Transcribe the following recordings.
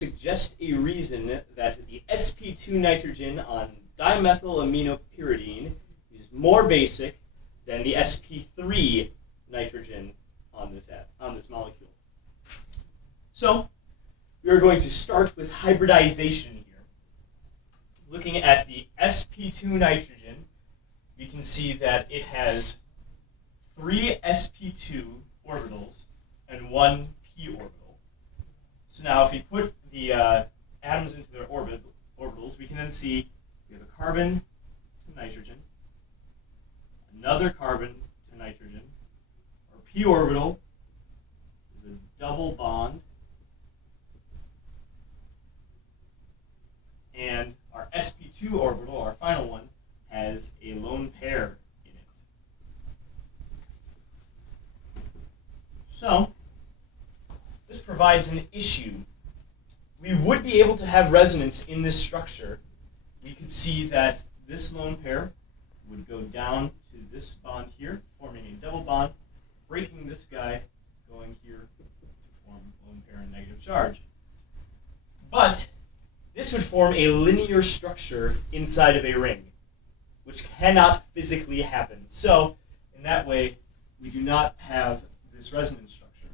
suggest a reason that the sp2 nitrogen on dimethylaminopyridine is more basic than the sp3 nitrogen on this molecule. So we are going to start with hybridization here. Looking at the sp2 nitrogen, we can see that it has 3 sp2 orbitals and 1 p orbital. So now if we put the atoms into their orbitals, we can then see we have a carbon to nitrogen, another carbon to nitrogen. Our p orbital is a double bond, and our sp2 orbital, our final one, has a lone pair in it. So this provides an issue. We would be able to have resonance in this structure. We could see that this lone pair would go down to this bond here, forming a double bond, breaking this guy, going here to form lone pair and negative charge. But this would form a linear structure inside of a ring, which cannot physically happen. So in that way, we do not have this resonance structure.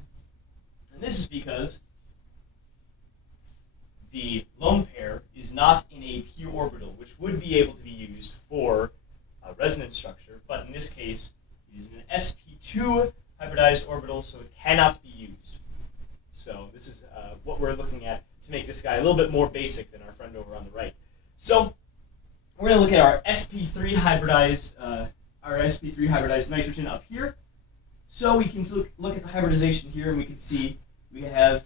And this is because the lone pair is not in a p orbital, which would be able to be used for a resonance structure, but in this case, it is an sp2 hybridized orbital, so it cannot be used. So this is what we're looking at to make this guy a little bit more basic than our friend over on the right. So we're going to look at our sp3 hybridized nitrogen up here. So we can look at the hybridization here, and we can see we have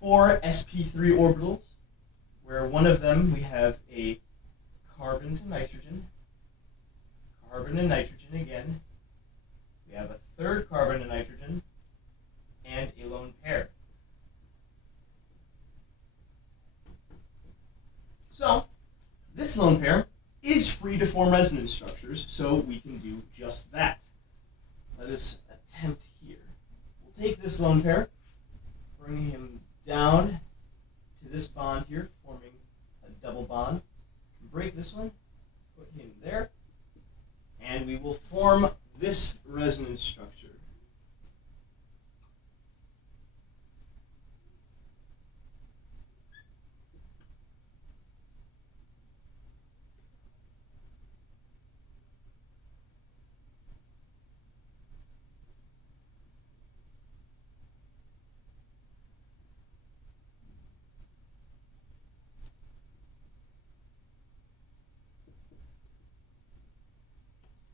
4 sp3 orbitals, where one of them we have a carbon to nitrogen, carbon to nitrogen again. We have a third carbon to nitrogen, and a lone pair. So this lone pair is free to form resonance structures, so we can do just that. Let us attempt here. We'll take this lone pair, bring him down to this bond here, forming a double bond. Break this one, put him there, and we will form this resonance structure.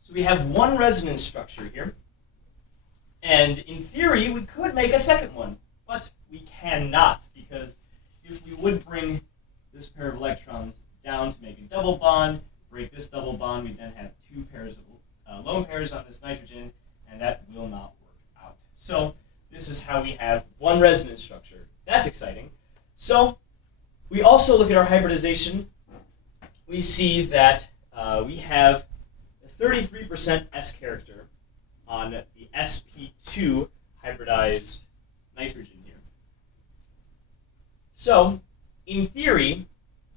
So we have one resonance structure here, and in theory we could make a second one, but we cannot, because if we would bring this pair of electrons down to make a double bond, break this double bond, we then have 2 pairs of lone pairs on this nitrogen, and that will not work out. So this is how we have one resonance structure. That's exciting. So we also look at our hybridization. We see that we have 33% S character on the sp2 hybridized nitrogen here. So, in theory,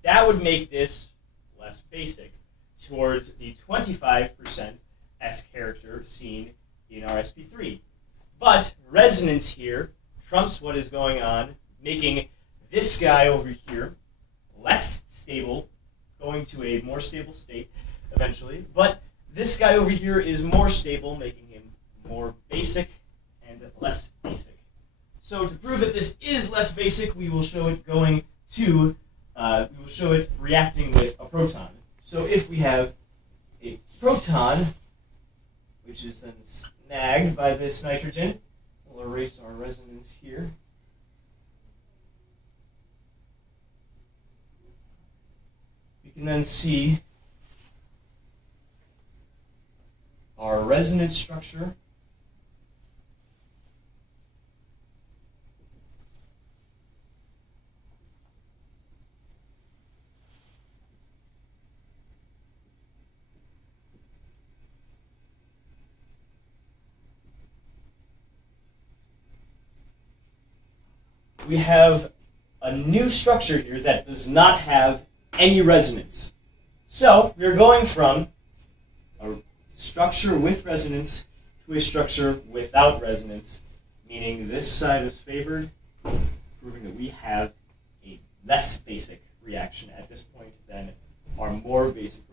that would make this less basic towards the 25% S character seen in our sp3. But resonance here trumps what is going on, making this guy over here less stable, going to a more stable state eventually, but this guy over here is more stable, making him more basic and less basic. So to prove that this is less basic, we will show it reacting with a proton. So if we have a proton, which is then snagged by this nitrogen, we'll erase our resonance here. We can then see our resonance structure. We have a new structure here that does not have any resonance. So we're going from a structure with resonance to a structure without resonance, meaning this side is favored, proving that we have a less basic reaction at this point than our more basic